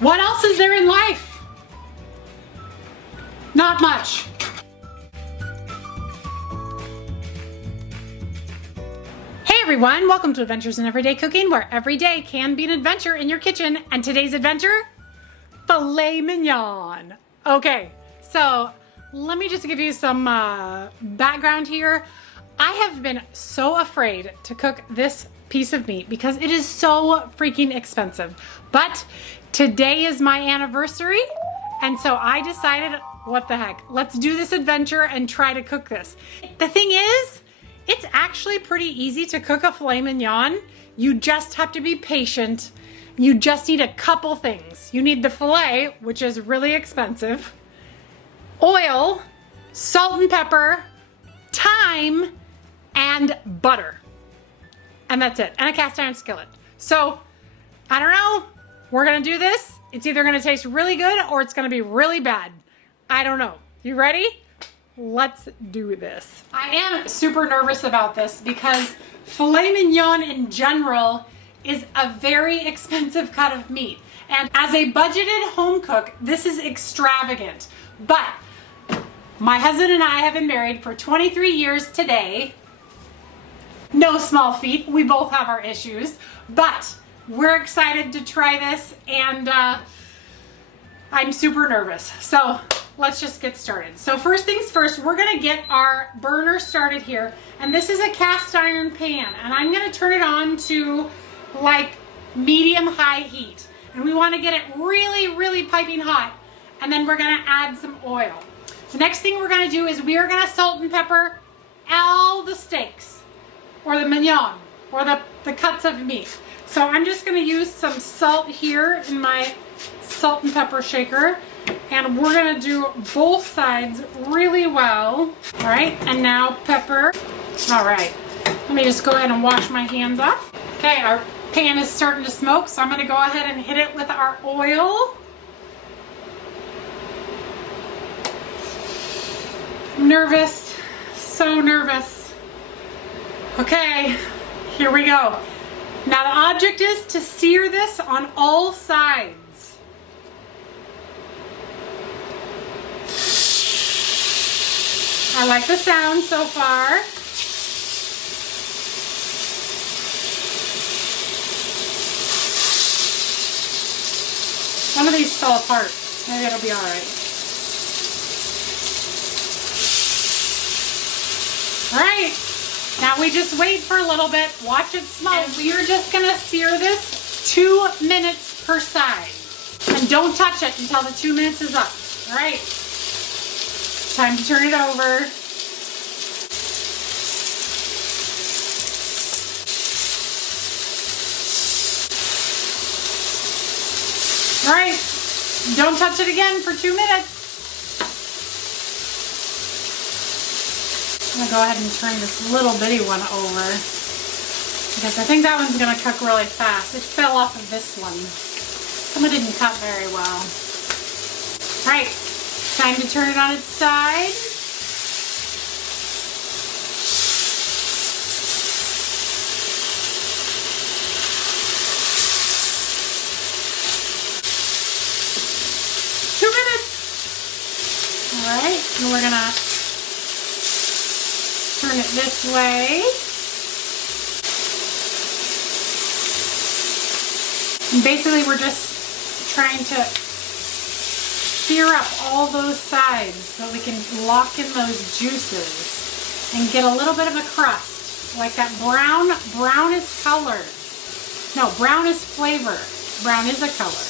What else is there in life? Not much. Hey everyone, welcome to Adventures in Everyday Cooking, where every day can be an adventure in your kitchen. And today's adventure, filet mignon. Okay, so let me just give you some background here. I have been so afraid to cook this piece of meat because it is so freaking expensive. But today is my anniversary, and so I decided, what the heck, let's do this adventure and try to cook this. The thing is, it's actually pretty easy to cook a filet mignon. You just have to be patient. You just need a couple things. You need the filet, which is really expensive, oil, salt and pepper, thyme, and butter. And that's it, and a cast iron skillet. So, I don't know, we're gonna do this. It's either gonna taste really good or it's gonna be really bad. I don't know. You ready? Let's do this. I am super nervous about this because filet mignon in general is a very expensive cut of meat. And as a budgeted home cook, this is extravagant. But my husband and I have been married for 23 years today. No small feat, we both have our issues, but we're excited to try this, and I'm super nervous. So let's just get started. So first things first, we're gonna get our burner started here, and this is a cast iron pan, and I'm gonna turn it on to like medium-high heat. And we wanna get it really, really piping hot, and then we're gonna add some oil. The next thing we're gonna do is we are gonna salt and pepper all the steaks, or the mignon, or the cuts of meat. So I'm just gonna use some salt here in my salt and pepper shaker, and we're gonna do both sides really well. All right, and now pepper. All right, let me just go ahead and wash my hands off. Okay, our pan is starting to smoke, so I'm gonna go ahead and hit it with our oil. I'm nervous, so nervous. Okay, here we go. Now the object is to sear this on all sides. I like the sound so far. One of these fell apart. Maybe it'll be all right. All right. Now we just wait for a little bit, watch it smoke. And we are just gonna sear this 2 minutes per side. And don't touch it until the 2 minutes is up. All right, time to turn it over. All right, don't touch it again for 2 minutes. I'm gonna go ahead and turn this little bitty one over because I think that one's gonna cook really fast. It fell off of this one. Someone didn't cut very well. All right, time to turn it on its side. All right, and we're gonna turn it this way. And basically we're just trying to sear up all those sides so we can lock in those juices and get a little bit of a crust. Like that brown. Brown is color. No, brown is flavor. Brown is a color.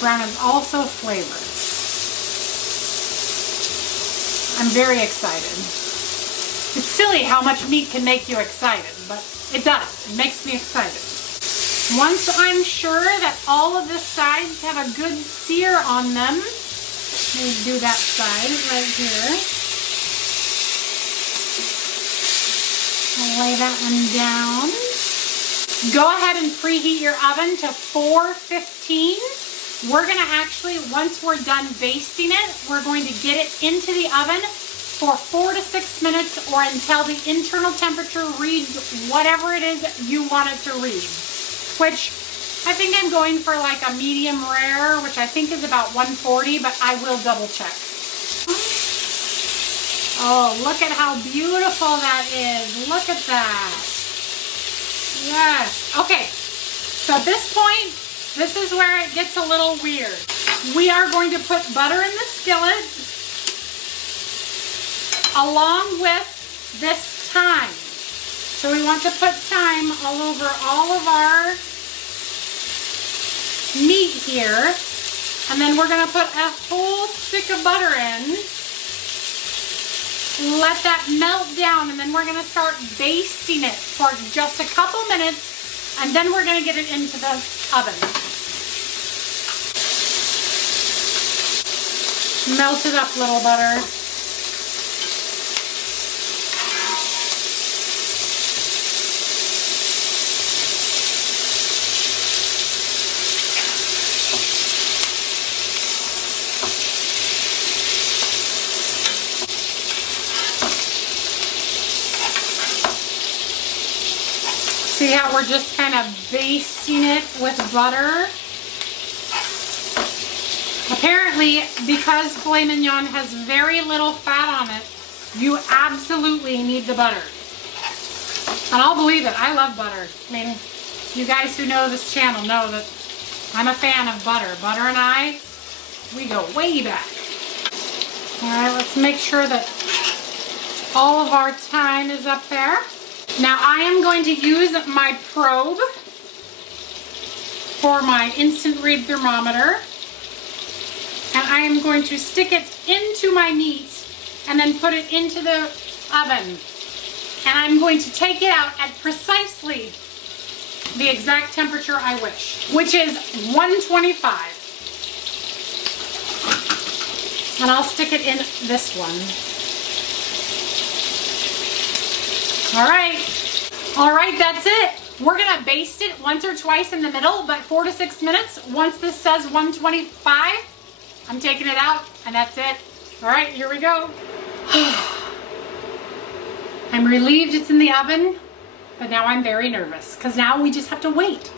Brown is also flavor. I'm very excited. It's silly how much meat can make you excited, but it does. It makes me excited. Once I'm sure that all of the sides have a good sear on them, let me do that side right here. I'll lay that one down. Go ahead and preheat your oven to 415. We're gonna actually, once we're done basting it, we're going to get it into the oven for 4 to 6 minutes, or until the internal temperature reads whatever it is you want it to read. Which I think I'm going for like a medium rare, which I think is about 140, but I will double check. Oh, look at how beautiful that is. Look at that. Yes. Okay, so at this point, this is where it gets a little weird. We are going to put butter in the skillet along with this thyme. So we want to put thyme all over all of our meat here. And then we're gonna put a whole stick of butter in. Let that melt down, and then we're gonna start basting it for just a couple minutes, and then we're gonna get it into the oven. Melt it up, little butter. See how we're just kind of basting it with butter? Apparently, because filet mignon has very little fat on it, you absolutely need the butter. And I'll believe it, I love butter. I mean, you guys who know this channel know that I'm a fan of butter. Butter and I, we go way back. All right, let's make sure that all of our thyme is up there. Now I am going to use my probe for my instant read thermometer, and I am going to stick it into my meat and then put it into the oven. And I'm going to take it out at precisely the exact temperature I wish, which is 125. And I'll stick it in this one. All right, that's it. We're gonna baste it once or twice in the middle, but 4 to 6 minutes. Once this says 125, I'm taking it out, and that's it. All right, here we go. I'm relieved it's in the oven, but now I'm very nervous, because now we just have to wait.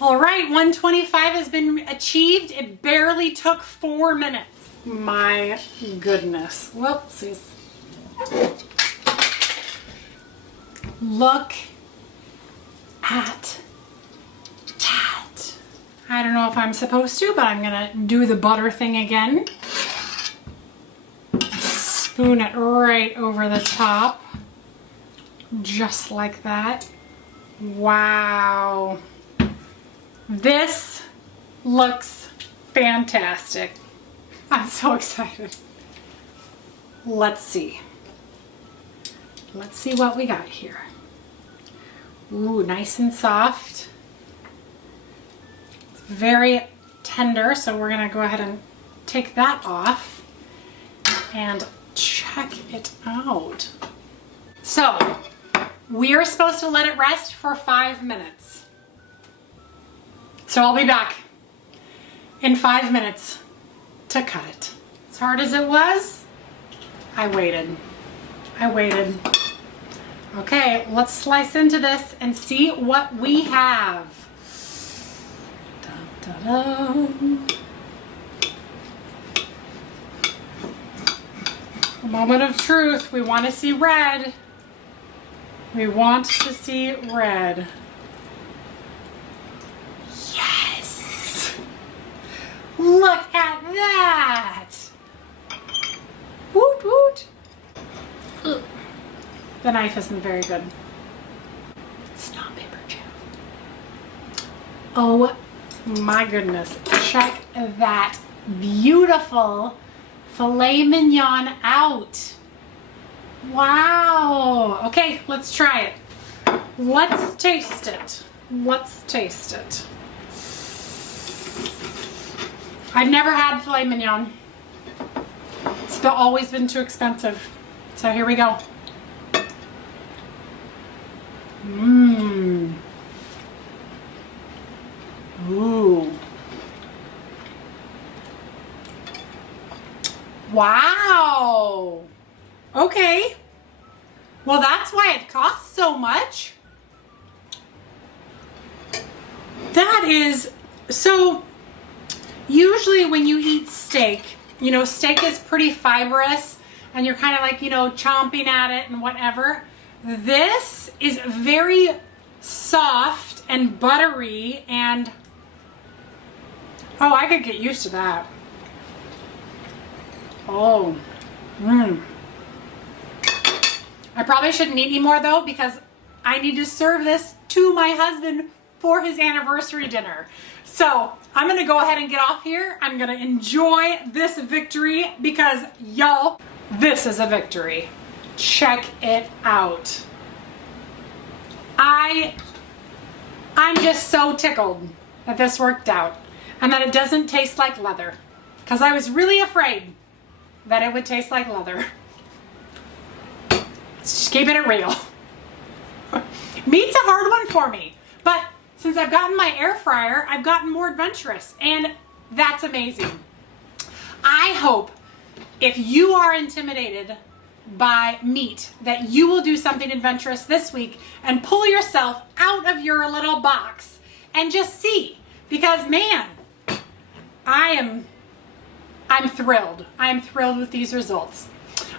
All right, 125 has been achieved. It barely took 4 minutes. My goodness. Whoopsies. Look at that. I don't know if I'm supposed to, but I'm gonna do the butter thing again. Spoon it right over the top. Just like that. Wow. This looks fantastic. I'm so excited. Let's see. Let's see what we got here. Ooh, nice and soft. It's very tender, so we're gonna go ahead and take that off and check it out. So, we are supposed to let it rest for 5 minutes. So I'll be back in 5 minutes to cut it. As hard as it was, I waited. Okay, let's slice into this and see what we have. Dun, dun, dun. A moment of truth. We want to see red. We want to see red. Yes! Look at that! Woot woot! Ugh. The knife isn't very good. It's not paper jam. Oh my goodness. Check that beautiful filet mignon out. Wow. Okay, let's try it. Let's taste it. Let's taste it. I've never had filet mignon. It's always been too expensive. So here we go. Mmm. Ooh. Wow. Okay. Well, that's why it costs so much. That is, so usually when you eat steak, you know, steak is pretty fibrous and you're kind of like, you know, chomping at it and whatever. This is very soft and buttery and, oh, I could get used to that. Oh, I probably shouldn't eat any more though because I need to serve this to my husband for his anniversary dinner. So I'm gonna go ahead and get off here. I'm gonna enjoy this victory because y'all, this is a victory. Check it out. I'm just so tickled that this worked out and that it doesn't taste like leather because I was really afraid that it would taste like leather. Just keeping it real. Meat's a hard one for me, but since I've gotten my air fryer, I've gotten more adventurous and that's amazing. I hope if you are intimidated by meat that you will do something adventurous this week and pull yourself out of your little box and just see, because man, I'm thrilled. I'm thrilled with these results.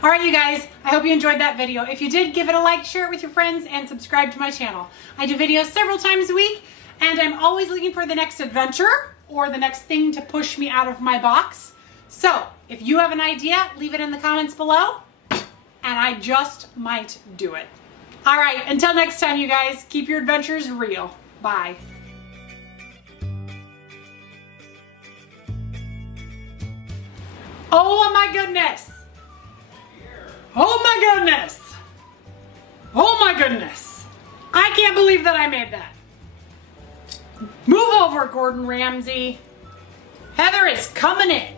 All right, you guys, I hope you enjoyed that video. If you did, give it a like, share it with your friends, and subscribe to my channel. I do videos several times a week, and I'm always looking for the next adventure or the next thing to push me out of my box. So if you have an idea, leave it in the comments below, and I just might do it. All right, until next time, you guys, keep your adventures real. Bye. Oh my goodness. Oh my goodness. Oh my goodness. I can't believe that I made that. Move over, Gordon Ramsay. Heather is coming in.